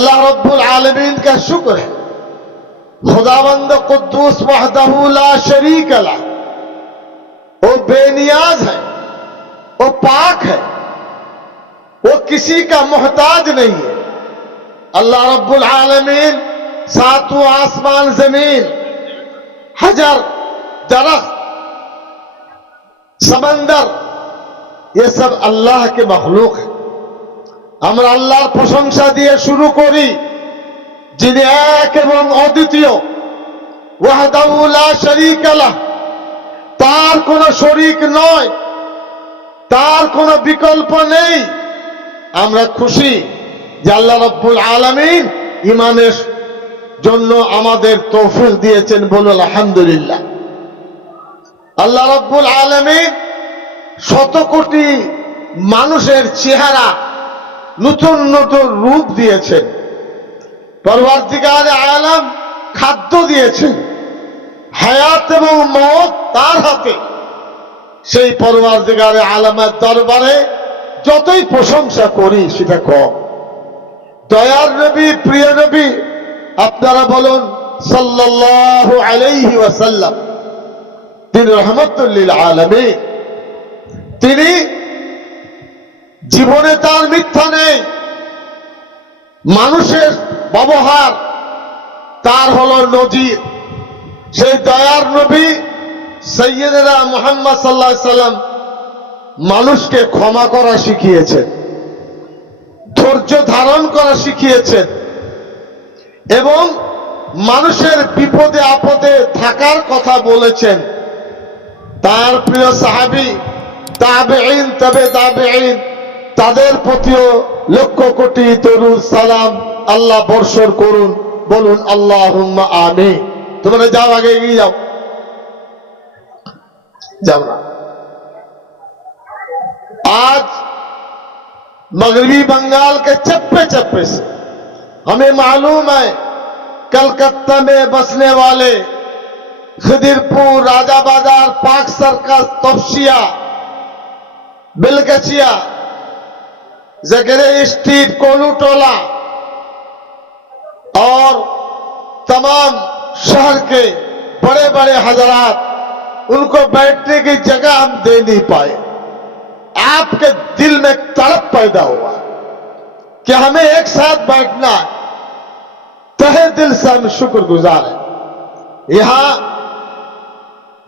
اللہ رب العالمین کا شکر ہے۔ خدا بند قدوس وحدہ لا شریک اللہ وہ بے نیاز ہے، وہ پاک ہے، وہ کسی کا محتاج نہیں ہے۔ اللہ رب العالمین، ساتوں آسمان، زمین، حجر، درخت، سمندر، یہ سب اللہ کے مخلوق ہے আমরা আল্লাহর প্রশংসা দিয়ে শুরু করি, যিনি এক এবং অদ্বিতীয়। তার কোনো শরিক নয়, তার কোনো বিকল্প নেই। আমরা খুশি যে আল্লাহ রব্বুল আলমিন ইমানের জন্য আমাদের তৌফিক দিয়েছেন বলুন আলহামদুলিল্লাহ। আল্লাহ রব্বুল আলমিন শত কোটি মানুষের চেহারা নতুন নতুন রূপ দিয়েছেন। পরবর্তীকার আলম খাদ্য দিয়েছেন। হায়াত এবং মত তার হাতে। সেই পরবর্তীকার আলামের দরবারে যতই প্রশংসা করি সেটা কম। দয়ার নবী, প্রিয় নবী, আপনারা বলুন, সাল্লাল্লাহু আলাইহি ওয়াসাল্লাম, তিনি রহমতুল্লিল আলমী। তিনি জীবনে তার মিথ্যা নেই। মানুষের ব্যবহার তার হলো নজির সেই দয়ার নবী সৈয়দেরা মোহাম্মদ সাল্লাহ সাল্লাম মানুষকে ক্ষমা করা শিখিয়েছেন, ধৈর্য ধারণ করা শিখিয়েছেন এবং মানুষের বিপদে আপদে থাকার কথা বলেছেন। তার প্রিয় সাহাবি তাবে আইন তবে তাবে তাদের প্রতিও লক্ষ কোটি তরুণ সালাম আল্লাহ বর্ষর করুন বলুন আল্লাহ আমি তোমরা যাও আগে এগিয়ে যাও যাও না आज मगरबी बंगाल के चप्पे चप्पे से हमें मालूम है कलकत्ता में बसने वाले खिदिरपुर राजा बाजार पाक सर्कस तपसिया बिलगचिया زگرے اسٹیپ کولو ٹولا اور تمام شہر کے بڑے بڑے حضرات، ان کو بیٹھنے کی جگہ ہم دے نہیں پائے۔ آپ کے دل میں ایک تڑپ پیدا ہوا کہ ہمیں ایک ساتھ بیٹھنا تہے دل سے ہم شکر گزار ہیں۔ یہاں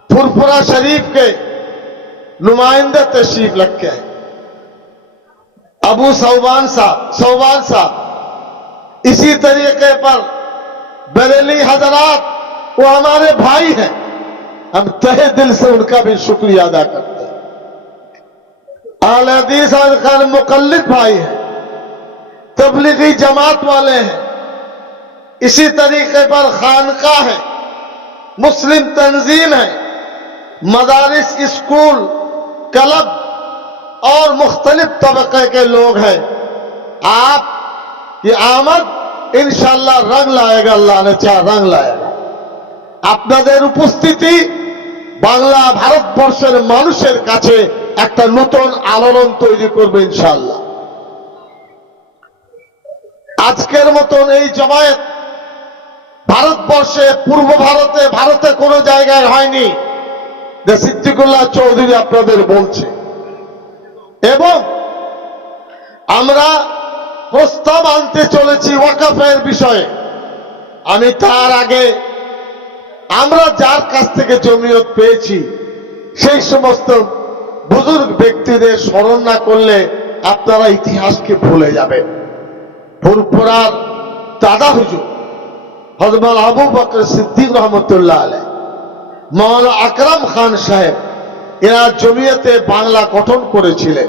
پھرپورا شریف کے نمائندہ تشریف لگ کے ہیں ابو صوبان صاحب صوبان صاحب، اسی طریقے پر بریلی حضرات وہ ہمارے بھائی ہیں۔ ہم تہ دل سے ان کا بھی شکریہ ادا کرتے ہیں۔ آل حدیث آل خان مقلد بھائی ہیں، تبلیغی جماعت والے ہیں۔ اسی طریقے پر خانقاہ ہے مسلم تنظیم ہے مدارس، اسکول، کلب और मुख्तलिफ तबके के लोग हैं आप ये आमद इंशाल्लाह रंग लाएगा अल्लाह ने चाह रंग लाएगा আপনাদের উপস্থিতি বাংলা ভারতবর্ষের মানুষের কাছে একটা নতুন আলোড়ন তৈরি করবে ইনশাল্লাহ আজকের মতন এই জমায়েত ভারতবর্ষে পূর্ব ভারতে ভারতে কোনো জায়গায় হয়নি যে সিদ্দিকুল্লাহ চৌধুরী আপনাদের বলছে এবং আমরা প্রস্তাব আনতে চলেছি ওয়াকাফের বিষয়ে। আমি তার আগে আমরা যার কাছ থেকে জমিয়ত পেয়েছি, সেই সমস্ত বুজুর্গ ব্যক্তিদের স্মরণ না করলে আপনারা ইতিহাসকে ভুলে যাবেন। ফুরপুরার দাদা হুজুর, হজরত আবু বকর সিদ্দিক রহমতুল্লাহ আলাই মৌলানা আকরাম খান সাহেব এরা জমিয়তে বাংলা গঠন করেছিলেন।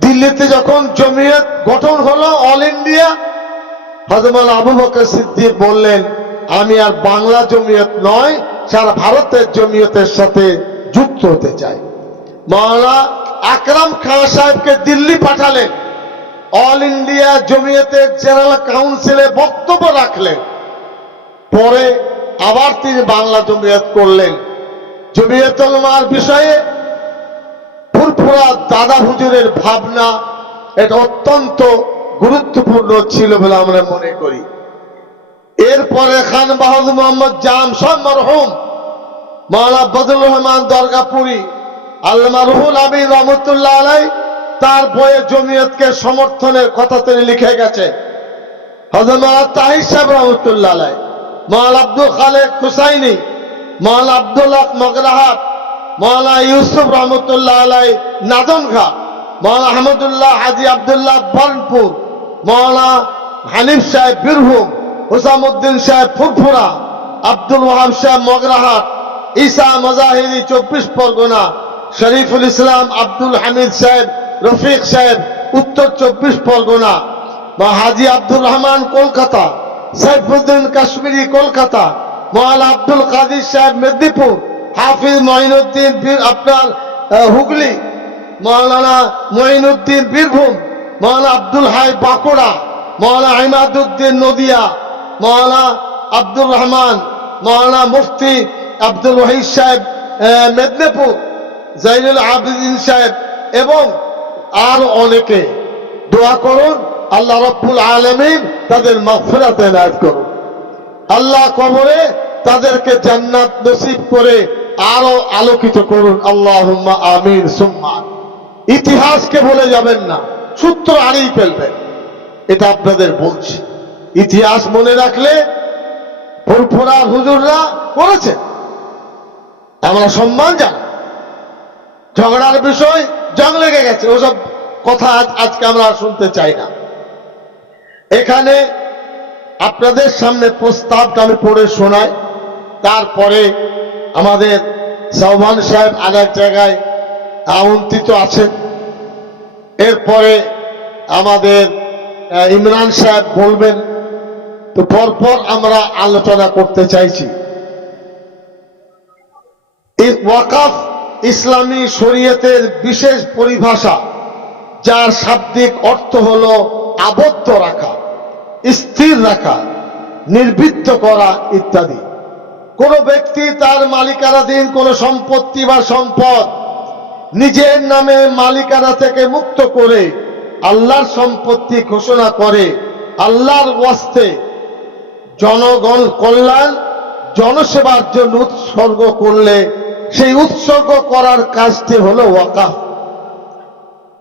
দিল্লিতে যখন জমিয়ত গঠন হলো অল ইন্ডিয়া, হজরত আবু বকর সিদ্দিক বললেন, আমি আর বাংলা জমিয়ত নয়, সারা ভারতের জমিয়তের সাথে যুক্ত হতে চাই। মৌলানা আকরাম খান সাহেবকে দিল্লি পাঠালেন। অল ইন্ডিয়া জমিয়তের জেনারেল কাউন্সিলে বক্তব্য রাখলেন। পরে আবার তিনি বাংলা জমিয়ত করলেন। জমিয়তলমার বিষয়ে ফুরফুরা দাদা হুজুরের ভাবনা এটা অত্যন্ত গুরুত্বপূর্ণ ছিল বলে আমরা মনে করি। এরপরে খান বাহাদুর মোহাম্মদ জাম সব মরহুম মাওলানা বদুল রহমান দরগাপুরি, আল্লামা রুহুল আমিন রহমতুল্লাহ আলাই তার বইয়ে জমিয়তকে সমর্থনের কথা তিনি লিখে গেছে। হজরত মাওলানা তাহির সাহেব রহমতুল্লাহ আলাই মাওলানা আব্দুল খালেক হুসাইনি মাওলানা আব্দুল্লাহ মগরাহাট মাওলানা ইউসুফ রহমতুল্লাহ আলাই নাদন ঘাট মাওলানা আহমদুল্লাহ হাজি আব্দুল্লাহ বর্ণপুর মাওলানা হানিফ সাহেব বীরভূম হুসামুদ্দিন সাহেব ফুরফুরা, আব্দুল ওয়াহাব সাহেব মগরাহাট ঈসা মজাহিরি চব্বিশ পরগনা, শরীফুল ইসলাম আব্দুল হামিদ সাহেব, রফিক সাহেব উত্তর চব্বিশ পরগনা হাজি আব্দুর রহমান কলকাতা, সাইফুদ্দিন কাশ্মীরি কলকাতা মহাল আব্দুল কাদির সাহেব মেদিনীপুর, হাফিজ মহিনুদ্দিন আপনার হুগলি, মৌলানা মঈনুদ্দিন বীরভূম, মৌলানা আব্দুল হাই বাঁকুড়া, মৌলানা ইমাদুদ্দিন নদিয়া, মৌলানা আব্দুর রহমান, মৌলানা মুফতি আব্দুল ওয়াহিদ সাহেব মেদিনীপুর, জাইনুল আবিদিন সাহেব এবং আর অনেকে। দোয়া করুন, আল্লাহ রব্বুল আলমিন তাদের মাফরাত এনায়ত করুন আল্লাহ কবরে তাদেরকে জান্নাত নসিব করে আরও আলোকিত করুন। আল্লাহ আমিন, সুম্মা। ইতিহাসকে বলে যাবেন না, সূত্র হারিয়ে ফেলবেন। এটা আপনাদের বলছি। ইতিহাস মনে রাখলে ফুরফুরা হুজুররা করেছে। আমরা সম্মান জানাই। ঝগড়ার বিষয় জং লেগে গেছে, ওসব কথা আজকে আমরা শুনতে চাই না। এখানে আপনাদের সামনে প্রস্তাবটা আমি পড়ে শোনাই তারপরে আমাদের সাহমান সাহেব আর এক জায়গায় আমন্ত্রিত আছেন। এরপরে আমাদের ইমরান সাহেব বলবেন, তো পরপর আমরা আলোচনা করতে চাইছি। ওয়াকাফ ইসলামী শরীয়তের বিশেষ পরিভাষা, যার শাব্দিক অর্থ হল আবদ্ধ রাখা। স্থির রাখা, নির্বৃত্ত করা ইত্যাদি। কোন ব্যক্তি তার মালিকানাধীন কোন সম্পত্তি বা সম্পদ নিজের নামে মালিকানা থেকে মুক্ত করে আল্লাহর সম্পত্তি ঘোষণা করে, আল্লাহর ওয়াস্তে জনগণ কল্যাণ, জনসেবার জন্য উৎসর্গ করলে সেই উৎসর্গ করার কাজটি হলো ওয়াকাফ।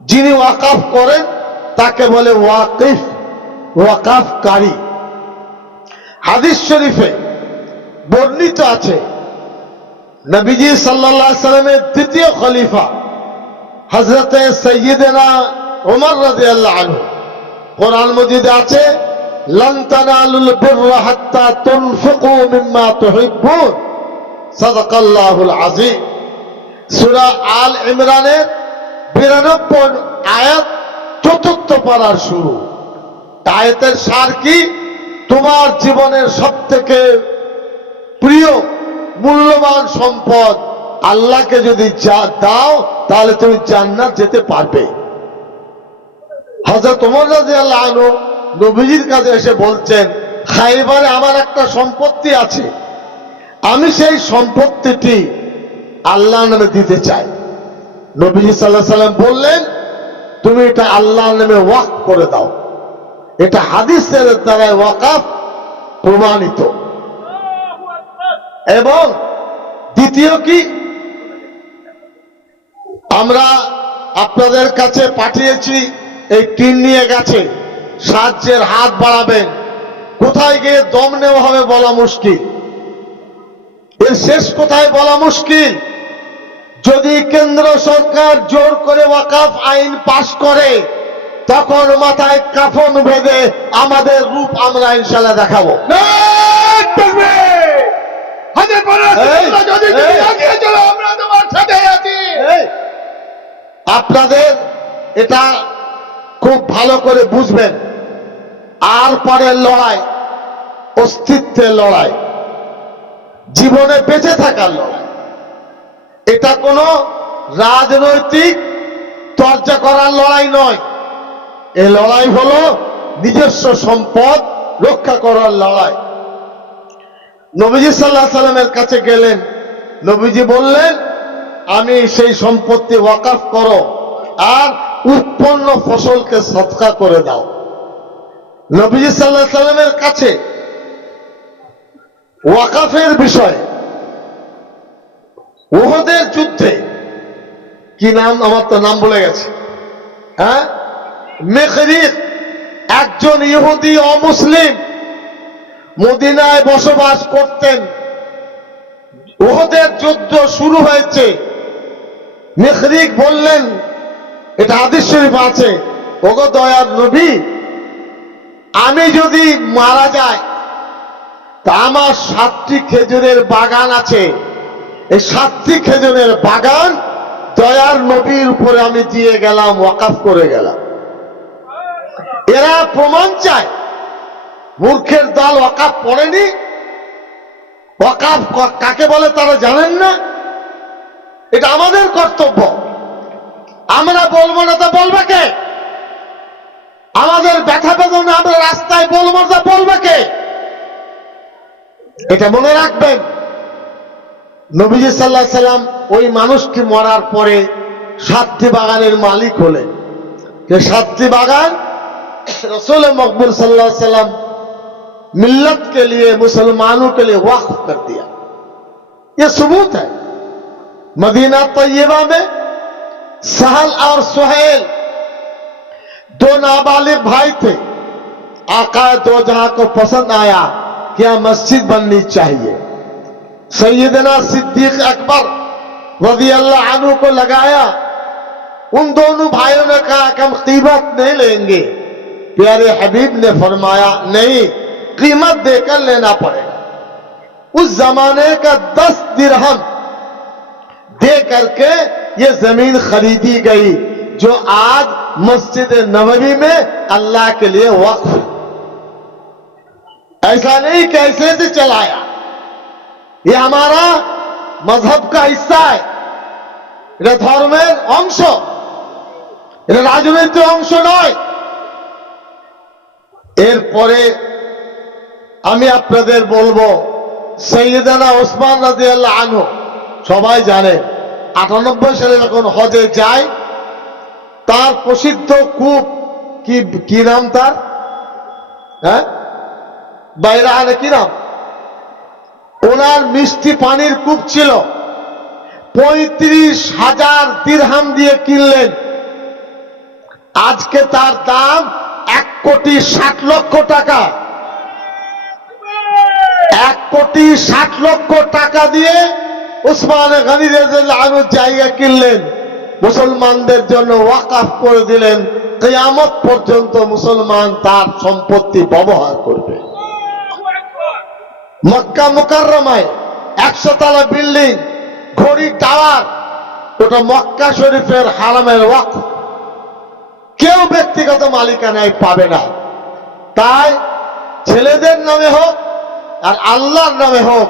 যিনি ওয়াকাফ করেন, তাকে বলে ওয়াকিফ। ওয়াকাফকারী। হাদিস শরীফে বর্ণিত আছে, নবীজি আলাইহি সাল্লামের দ্বিতীয় খলিফা, হযরতে সাইয়্যিদনা ওমর রাদিয়াল্লাহু আনহু। কোরআন মজিদে আছে, লন তানালুল বিররা হাত্তা আল ইমরানের 92 আয়াত চতুর্থ পারার শুরু। আয়াতের সার কি? তোমার জীবনের সবথেকে প্রিয়, মূল্যবান সম্পদ আল্লাহকে যদি যা দাও, তাহলে তুমি জান্নাত যেতে পারবে। হযরত ওমর রাদিয়াল্লাহু আনহু নবীজির কাছে এসে বলছেন, খাইবারে আমার একটা সম্পত্তি আছে। আমি সেই সম্পত্তিটি আল্লাহ নামে দিতে চাই। নবীজি সাল্লাহ সাল্লাম বললেন, তুমি এটা আল্লাহ নামে ওয়াক করে দাও। এটা হাদিসের দ্বারা ওয়াকাফ প্রমাণিত। এবং দ্বিতীয় কি? আমরা আপনাদের কাছে পাঠিয়েছি, এই টিন নিয়ে গেছে, সাহায্যের হাত বাড়াবেন। কোথায় গিয়ে দম নেওয়া হবে বলা মুশকিল। এর শেষ কোথায় বলা মুশকিল, যদি কেন্দ্র সরকার জোর করে ওয়াকাফ আইন পাশ করে তখন মাথায় কাফন ভেবে আমাদের রূপ আমরা ইনশাল্লাহ দেখাবো। আপনাদের এটা খুব ভালো করে বুঝবেন। আর পরের লড়াই অস্তিত্বের লড়াই জীবনে বেঁচে থাকার লড়াই। এটা কোনো রাজনৈতিক চর্চা করার লড়াই নয়। এ লড়াই হলো নিজস্ব সম্পদ রক্ষা করার লড়াই। নবীজি সাল্লাহ সাল্লামের কাছে গেলেন। নবীজি বললেন, আমি সেই সম্পত্তি ওয়াকাফ করো আর উৎপন্ন ফসলকে সৎকা করে দাও। নবীজি সাল্লাহ সাল্লামের কাছে ওয়াকাফের বিষয়ে ওহদের যুদ্ধে, কি নাম? আমার তো নাম বলে গেছে। হ্যাঁ? মেখরিক, একজন ইহুদি অমুসলিম মদিনায় বসবাস করতেন। ওহদের যুদ্ধ শুরু হয়েছে। মেখরিক বললেন, এটা আদিস শরীফ আছে, ওগো দয়ার নবী, আমি যদি মারা যাই, তা আমার সাতটি খেজুরের বাগান আছে। এই সাতটি খেজুরের বাগান দয়ার নবীর উপরে আমি দিয়ে গেলাম, ওয়াকাফ করে গেলাম। এরা প্রমাণ চায়। মূর্খের দল ওয়াকাফ পড়েনি। ক- কাকে বলে তারা জানেন না। এটা আমাদের কর্তব্য। আমরা বলব না তা বলবে কে? আমাদের ব্যথা বেদনা আমরা রাস্তায় বলব তা বলবে কে? এটা মনে রাখবেন। নবীজি সাল্লাহ সাল্লাম ওই মানুষটি মরার পরে সাতটি বাগানের মালিক হলেন। رسول مقبول صلی اللہ علیہ وسلم ملت کے لیے، مسلمانوں کے لیے وقف کر دیا۔ یہ ثبوت ہے۔ مدینہ طیبہ میں سہل اور سہیل دو نابالغ بھائی تھے۔ آقا دو جہاں کو پسند آیا کہ مسجد بننی چاہیے۔ سیدنا صدیق اکبر رضی اللہ عنہ کو لگایا۔ ان دونوں بھائیوں نے کہا کہ ہم قیمت نہیں لیں گے۔ پیارے حبیب نے فرمایا، نہیں، قیمت دے کر لینا پڑے۔ گا اس زمانے کا دس درہم دے کر کے یہ زمین خریدی گئی، جو آج مسجد نبوی میں اللہ کے لیے وقف ایسا نہیں کیسے سے چلایا۔ یہ ہمارا مذہب کا حصہ ہے۔ এটা امشو অংশ امشو نوئی এরপরে আমি আপনাদের বলব, সৈয়দানা ওসমান রাজি আল্লাহ আনহু, সবাই জানে, আটানব্বই সালে যখন হজে যায়, তার প্রসিদ্ধ কূপ কি কি নাম তার? হ্যাঁ? বাইরে আনে কি নাম? ওনার মিষ্টি পানির কূপ ছিল, পঁয়ত্রিশ হাজার দিরহাম দিয়ে কিনলেন। আজকে তার দাম কোটি ষাট লক্ষ টাকা। এক কোটি ষাট লক্ষ টাকা দিয়ে উসমান গানি আনুর জায়গা কিনলেন। মুসলমানদের জন্য ওয়াকাফ করে দিলেন। কেয়ামত পর্যন্ত মুসলমান তার সম্পত্তি ব্যবহার করবে। মক্কা মুকাররমায় একশো তলা বিল্ডিং, ঘড়ি, টাওয়ার, ওটা মক্কা শরীফের হারামের ওয়াক কেউ ব্যক্তিগত মালিকানায় পাবে না। তাই ছেলেদের নামে হোক আর আল্লাহর নামে হোক,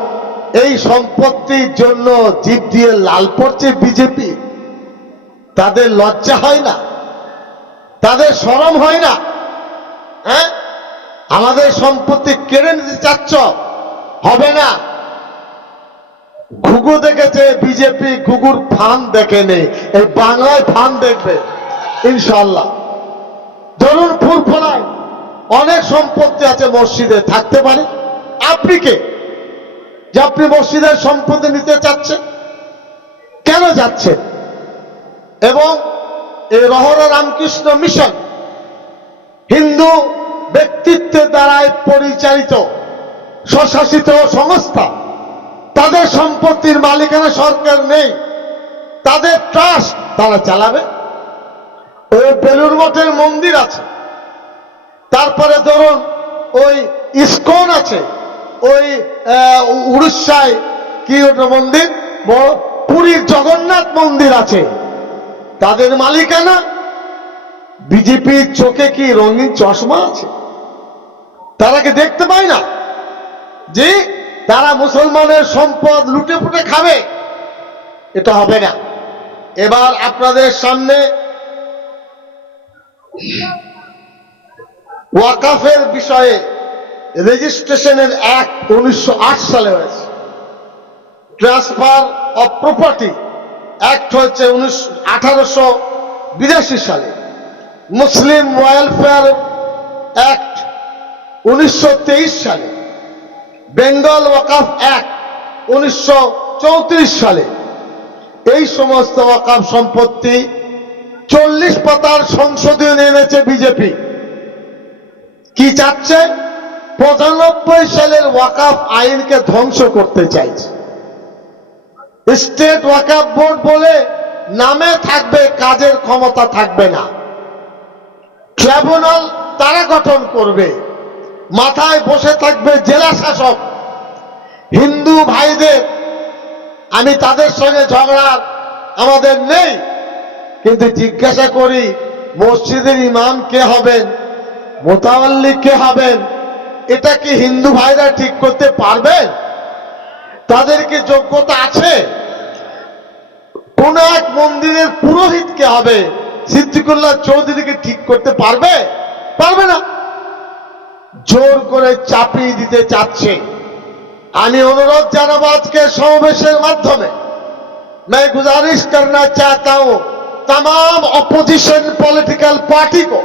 এই সম্পত্তির জন্য জীব দিয়ে লাল পড়ছে বিজেপি। তাদের লজ্জা হয় না, তাদের শরম হয় না। হ্যাঁ? আমাদের সম্পত্তি কেড়ে নিতে চাচ্ছ, হবে না। ঘুঘু দেখেছে বিজেপি, ঘুঘুর ফান দেখেনি, এই বাংলায় ফান দেখবে। ইনশাল্লাহ ধরুন ফুরফুরায় অনেক সম্পত্তি আছে মসজিদে, থাকতে পারে। আপনি কে? যে আপনি মসজিদের সম্পত্তি নিতে চাচ্ছেন। কেন যাচ্ছেন? এবং এই রহরা রামকৃষ্ণ মিশন হিন্দু ব্যক্তিত্বের দ্বারাই পরিচালিত, স্বশাসিত সংস্থা, তাদের সম্পত্তির মালিকানা সরকার নেই, তাদের ট্রাস্ট তারা চালাবে। ওই বেলুর মঠের মন্দির আছে। তারপরে ধরুন ওই ইস্কন আছে। ওই উড়িষ্যায় কি ওটা মন্দির? পুরীর জগন্নাথ মন্দির আছে। তাদের মালিকানা বিজেপির চোখে কি রঙিন চশমা আছে? তারা কি দেখতে পায় না? যে তারা মুসলমানের সম্পদ লুটে ফুটে খাবে, এটা হবে না। এবার আপনাদের সামনে ওয়াকাফের বিষয়ে রেজিস্ট্রেশনের অ্যাক্ট উনিশশো সালে হয়েছে। ট্রান্সফার অফ প্রপার্টি অ্যাক্ট হয়েছে উনিশ আঠারোশো সালে। মুসলিম ওয়েলফেয়ার অ্যাক্ট উনিশশো তেইশ সালে। বেঙ্গল ওয়াকাফ অ্যাক্ট উনিশশো চৌত্রিশ সালে। এই সমস্ত ওয়াকাফ সম্পত্তি চল্লিশ পাতার সংসদীয় এনেছে বিজেপি। কি চাচ্ছে? পঁচানব্বই সালের ওয়াকাফ আইনকে ধ্বংস করতে চাইছে। স্টেট ওয়াকাফ বোর্ড বলে নামে থাকবে, কাজের ক্ষমতা থাকবে না। ট্রাইব্যুনাল তারা গঠন করবে। মাথায় বসে থাকবে জেলা শাসক, হিন্দু ভাইদের। আমি তাদের সঙ্গে ঝগড়ার আমাদের নেই। কিন্তু জিজ্ঞাসা করি মসজিদের ইমাম কে হবেন মোতাবাল্লি কে হবেন এটা কি হিন্দু ভাইরা ঠিক করতে পারবেন তাদের কি যোগ্যতা আছে কোন এক মন্দিরের পুরোহিত কে হবে সিদ্দিকুল্লাহ চৌধুরীকে ঠিক করতে পারবে পারবে না জোর করে চাপিয়ে দিতে চাচ্ছে আমি অনুরোধ জানাবো আজকে সমাবেশের মাধ্যমে मैं गुजारिश करना चाहता हूं تمام اپوزیشن پولیٹیکل پارٹی کو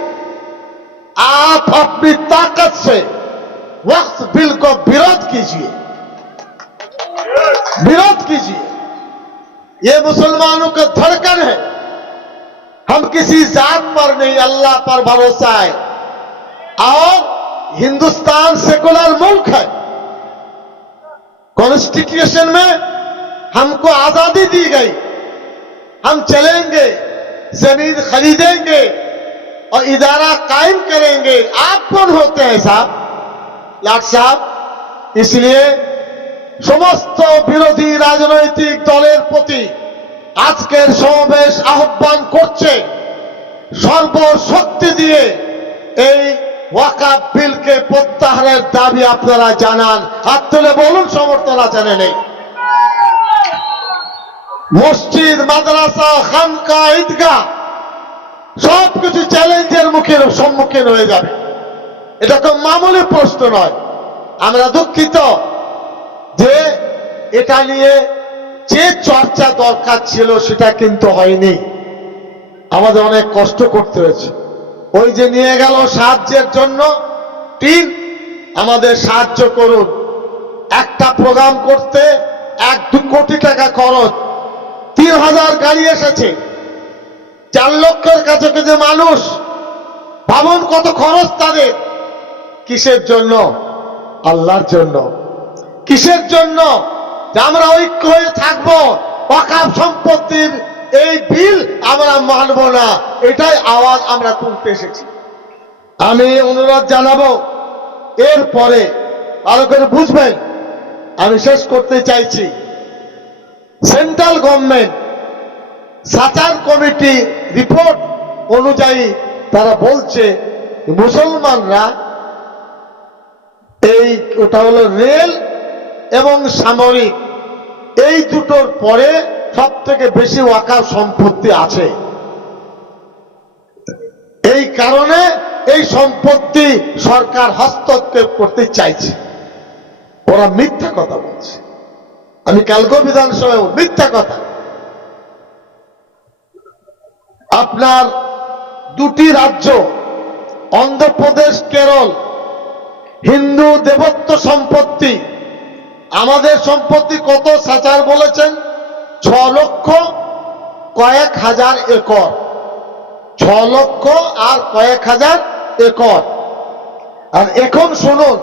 آپ اپنی طاقت سے وقت بل کو ورود کیجیے ورود کیجیے یہ مسلمانوں کا دھڑکن ہے۔ ہم کسی ذات پر نہیں، اللہ پر بھروسہ ہے۔ اور ہندوستان سیکولر ملک ہے۔ کانسٹیٹیوشن میں ہم کو آزادی دی گئی۔ ہم چلیں گے۔ जमीन खरीदेंगे और इदारा कायम करेंगे आप कौन होते हैं साहब लाट साहब इसलिए সমস্ত বিরোধী রাজনৈতিক দলের প্রতি আজকের সমাবেশ আহ্বান করছে সর্বশক্তি দিয়ে এই ওয়াকাব বিলকে প্রত্যাহারের দাবি আপনারা জানান হাত তুলে বলুন সমর্থন আছে না নেই মসজিদ, মাদ্রাসা, খানকা, ঈদগাহ, সবকিছু চ্যালেঞ্জের মুখে সম্মুখীন হয়ে যাবে। এটা তো মামুলি প্রশ্ন নয়। আমরা দুঃখিত যে এটা নিয়ে যে চর্চা দরকার ছিল সেটা কিন্তু হয়নি। আমাদের অনেক কষ্ট করতে হয়েছে। ওই যে নিয়ে গেল সাহায্যের জন্য টিম আমাদের সাহায্য করুন। একটা প্রোগ্রাম করতে এক দু কোটি টাকা খরচ। তিন হাজার গাড়ি এসেছে। চার লক্ষের কাছে যে মানুষ ভাবুন কত খরচ তাদের। কিসের জন্য? আল্লাহর জন্য। কিসের জন্য? যে আমরা ঐক্য হয়ে থাকব অকাপ সম্পত্তির এই বিল আমরা মানব না। এটাই আওয়াজ আমরা তুলতে এসেছি। আমি অনুরোধ জানাব, এরপরে ভালো করে বুঝবেন। আমি শেষ করতে চাইছি। Central government, Sachar committee report অনুযায়ী তারা বলছে, মুসলমানরা এই ওটা হলো রেল এবং সামরিক, এই দুটোর পরে সব থেকে বেশি ওয়াকাফ সম্পত্তি আছে। এই কারণে এই সম্পত্তি সরকার হস্তক্ষেপ করতে চাইছে। ওরা মিথ্যা কথা বলছে। আমি কালকে বিধানসভায় মিথ্যা কথা। আপনার দুটি রাজ্য, অন্ধ্রপ্রদেশ, কেরল, হিন্দু দেবত্ব সম্পত্তি, আমাদের সম্পত্তি কত সাচার বলেছেন? ছ লক্ষ কয়েক হাজার একর। ছ লক্ষ আর কয়েক হাজার একর। আর এখন শুনুন,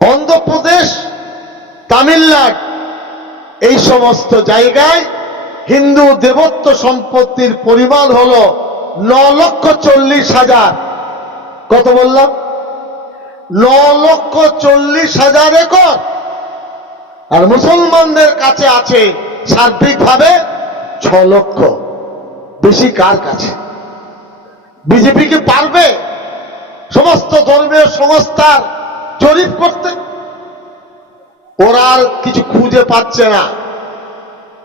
অন্ধ্রপ্রদেশ তামিলনাড়ু, এই সমস্ত জায়গায় হিন্দু দেবত্ব সম্পত্তির পরিমাণ হল ন লক্ষ চল্লিশ হাজার। কত বললাম? ন লক্ষ চল্লিশ হাজার একর। আর মুসলমানদের কাছে আছে সার্বিকভাবে ছ লক্ষ। বেশি কার কাছে? বিজেপি কি পারবে? সমস্ত ধর্মীয় সংস্থার জরিপ করতে? ওরা আর কিছু খুঁজে পাচ্ছে না।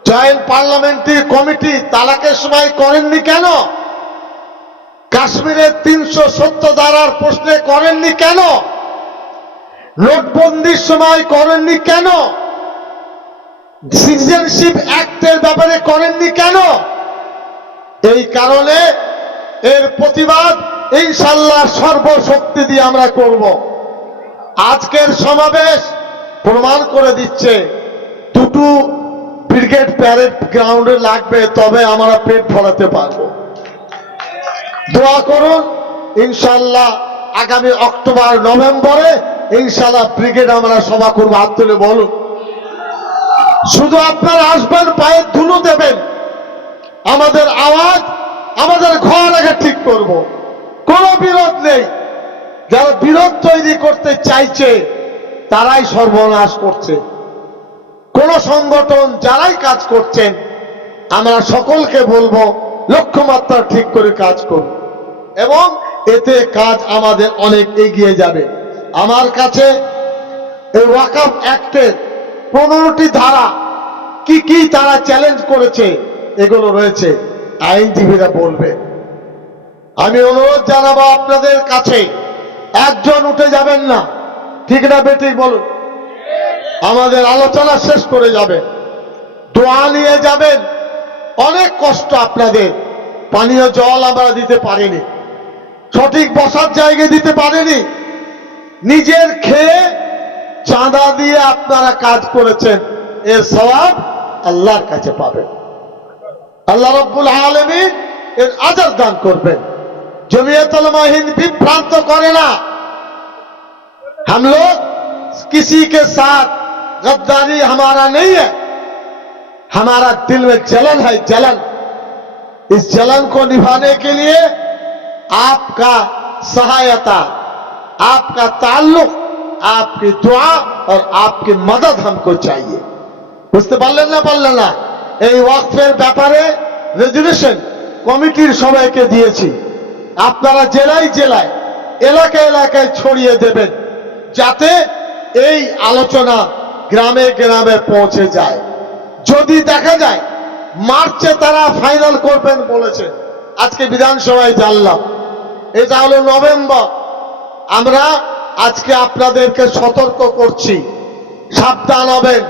জয়েন্ট পার্লামেন্টারি কমিটি তালাকের সময় করেননি কেন? কাশ্মীরের তিনশো সত্তর ধারার প্রশ্নে করেননি কেন? নোটবন্দির সময় করেননি কেন? সিটিজেনশিপ অ্যাক্টের ব্যাপারে করেননি কেন? এই কারণে এর প্রতিবাদ ইনশাল্লাহ সর্বশক্তি দিয়ে আমরা করব। আজকের সমাবেশ প্রমাণ করে দিচ্ছে, দুটো ব্রিগেড প্যারেড গ্রাউন্ডে লাগবে, তবে আমরা পেট ভরাতে পারব। দোয়া করুন ইনশাল্লাহ আগামী অক্টোবর, নভেম্বরে ইনশাল্লাহ ব্রিগেড আমরা সভা করব। হাত তুলে বলুন। শুধু আপনারা আসবেন পায়ে ধুলো দেবেন। আমাদের আওয়াজ, আমাদের ঘর আগে ঠিক করব। কোনো বিরোধ নেই। যারা বিরোধ তৈরি করতে চাইছে তারাই সর্বনাশ করছে। কোন সংগঠন যারাই কাজ করছেন আমরা সকলকে বলব, লক্ষ্যমাত্রা ঠিক করে কাজ করুন। এবং এতে কাজ আমাদের অনেক এগিয়ে যাবে। আমার কাছে এই ওয়াকাফ অ্যাক্টের পনেরোটি ধারা কি কি তারা চ্যালেঞ্জ করেছে, এগুলো রয়েছে। আইনজীবীরা বলবে। আমি অনুরোধ জানাব আপনাদের কাছে, একজন উঠে যাবেন না। ঠিক না বেঠিক বলুন। আমাদের আলোচনা শেষ করে যাবেন দোয়া নিয়ে যাবেন। অনেক কষ্ট আপনাদের। পানীয় জল আমরা দিতে পারিনি। সঠিক বসার জায়গায় দিতে পারেনি। নিজের খেয়ে চাঁদা দিয়ে আপনারা কাজ করেছেন। এর সওয়াব আল্লাহর কাছে পাবেন। আল্লাহ রব্বুল আলমিন এর আজার দান করবেন। জমিয়তুল মাহিন বিভ্রান্ত করে না। हम लोग किसी के साथ गद्दारी हमारा नहीं है हमारा दिल में जलन है जलन इस जलन को निभाने के लिए आपका सहायता आपका ताल्लुक आपकी दुआ और आपकी मदद हमको चाहिए বুঝতে পারলেন না পারলেন না এই ওয়াকফের ব্যাপারে রেজুলেশন কমিটির সবাইকে দিয়েছি আপনারা জেলায় জেলায় এলাকা এলাকায় ছড়িয়ে দেবেন যাতে এই আলোচনা গ্রামে গ্রামে পৌঁছে যায়। যদি দেখা যায়, মার্চে তারা ফাইনাল করবেন বলেছেন। আজকে বিধানসভায় জানলাম। এটা হলো নভেম্বর। আমরা আজকে আপনাদেরকে সতর্ক করছি। সাবধান হবেন।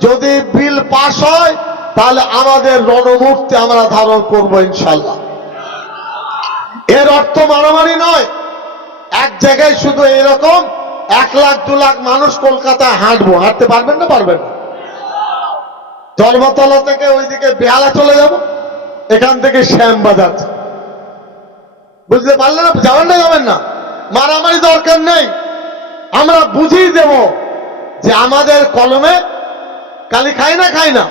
যদি বিল পাস হয়, তাহলে আমাদের রণমূর্তি আমরা ধারণ করব ইনশাল্লাহ। এর অর্থ মারামারি নয়। এক জায়গায় শুধু এরকম এক লাখ, দু লাখ মানুষ কলকাতায় হাঁটবো। হাঁটতে পারবেন না পারবেন না? ধর্মতলা থেকে ওইদিকে বেহালা চলে যাব। এখান থেকে শ্যামবাজার বুঝতে পারলেন না? যাবেন না যাবেন না? মারামারি দরকার নেই। আমরা বুঝিয়ে দেব যে আমাদের কলমে কালি খাই না খাই না।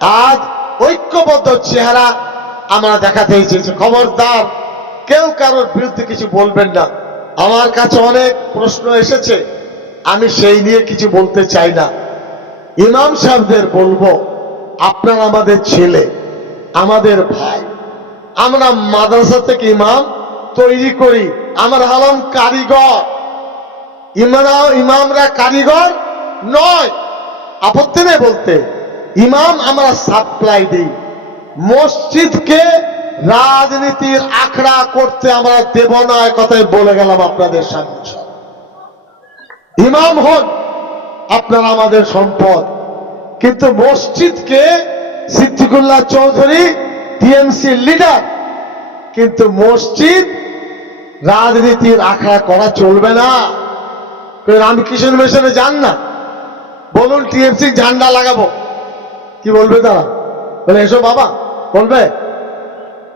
আজ ঐক্যবদ্ধ চেহারা আমরা দেখাতে এসেছি। খবরদার, কেউ কারোর বিরুদ্ধে কিছু বলবেন না। আমার কাছে অনেক প্রশ্ন এসেছে। আমি সেই নিয়ে কিছু বলতে চাই না। ইমাম সাহেবদের বলব, আপনার আমাদের ছেলে, আমাদের ভাই, আমরা মাদ্রাসা থেকে ইমাম তৈরি করি, আমরা হলাম কারিগর। ইমারা, ইমামরা কারিগর নয়। আপত্তি নেই বলতে। ইমাম আমরা সাপ্লাই দিই। মসজিদকে রাজনীতির আখড়া করতে আমরা দেব না কথাই বলে গেলাম আপনাদের সামনে। ইমাম হন, আপনারা আমাদের সম্পদ। কিন্তু মসজিদকে সিদ্দিকুল্লাহ চৌধুরী, টিএমসি লিডার, কিন্তু মসজিদ রাজনীতির আখড়া করা চলবে না। রামকৃষ্ণ মিশনে যান না? বলুন টিএমসি ঝান্ডা লাগাবো। কি বলবে তারা? বলে, এসো বাবা। বলবে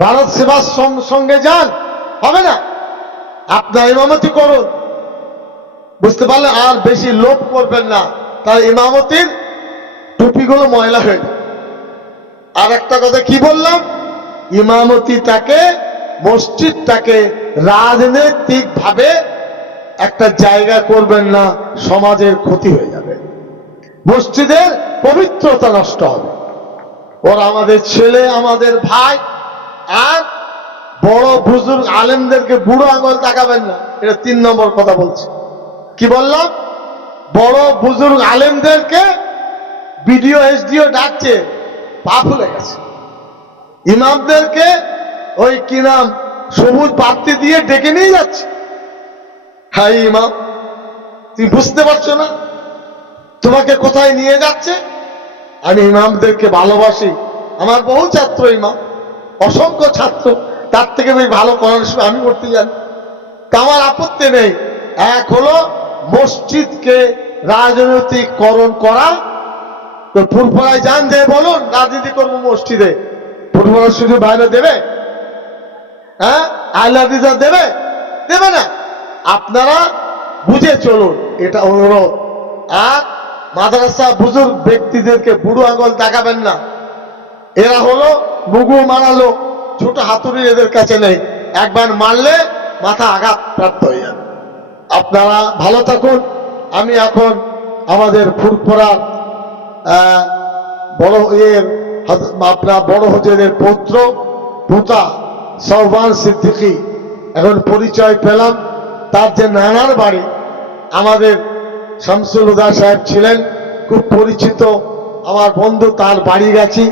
ভারত সেবার সঙ্গে যান, হবে না? আপনার ইমামতি করুন। বুঝতে পারলে আর বেশি লোভ করবেন না। তার ইমামতির টুপিগুলো ময়লা হয়ে আর একটা কথা কি বললাম? ইমামতিটাকে মসজিদটাকে রাজনৈতিক ভাবে একটা জায়গা করবেন না, সমাজের ক্ষতি হয়ে যাবে। মসজিদের পবিত্রতা নষ্ট হবে। ওরা আমাদের ছেলে, আমাদের ভাই আর বড় বুজুর্গ আলেমদেরকে বুড়ো আঙুল তাকাবেন না। এটা তিন নম্বর কথা বলছি। কি বললাম? বড় বুজুর্গ আলেমদেরকে বিডিও, এসডিও ডাকছে, পা ফুলে গেছে। ইমামদেরকে ওই কি নাম, সবুজ বাতি দিয়ে ডেকে নিয়ে যাচ্ছে। হ্যাঁ ইমাম, তুমি বুঝতে পারছ না? তোমাকে কোথায় নিয়ে যাচ্ছে? আমি ইমামদেরকে ভালোবাসি। আমার বহু ছাত্র ইমাম। অসংখ্য ছাত্র, তার থেকে বেশ ভালো সময় আমি করতে জানি। তা আমার আপত্তি নেই। এক হলো, মসজিদকে রাজনৈতিককরণ করা। তো ফুরফুরায় যান যে বলুন, রাজনীতি করব মসজিদে। ফুরফুরা শুধু বাইরে দেবে? হ্যাঁ? আইলাদিজা দেবে? দেবে না। আপনারা বুঝে চলুন, এটা অনুরোধ। আর মাদ্রাসা বুজুর্গ ব্যক্তিদেরকে বুড়ো আঙুল দেখাবেন না। এরা হলো মুগু মারালো। ছোট হাতুড়ি এদের কাছে নেই। একবার মারলে মাথা আঘাত প্রাপ্ত হয়ে যাবে। আপনারা ভালো থাকুন। আমি এখন আমাদের ফুরফুরার আহ, বড় হজ- আপনার বড় হজের পৌত্র পুতা সৌবান সিদ্দিকী। এখন পরিচয় পেলাম। তার যে নানার বাড়ি আমাদের শামসুল উদা সাহেব ছিলেন। খুব পরিচিত। আমার বন্ধু তার বাড়ি গেছি।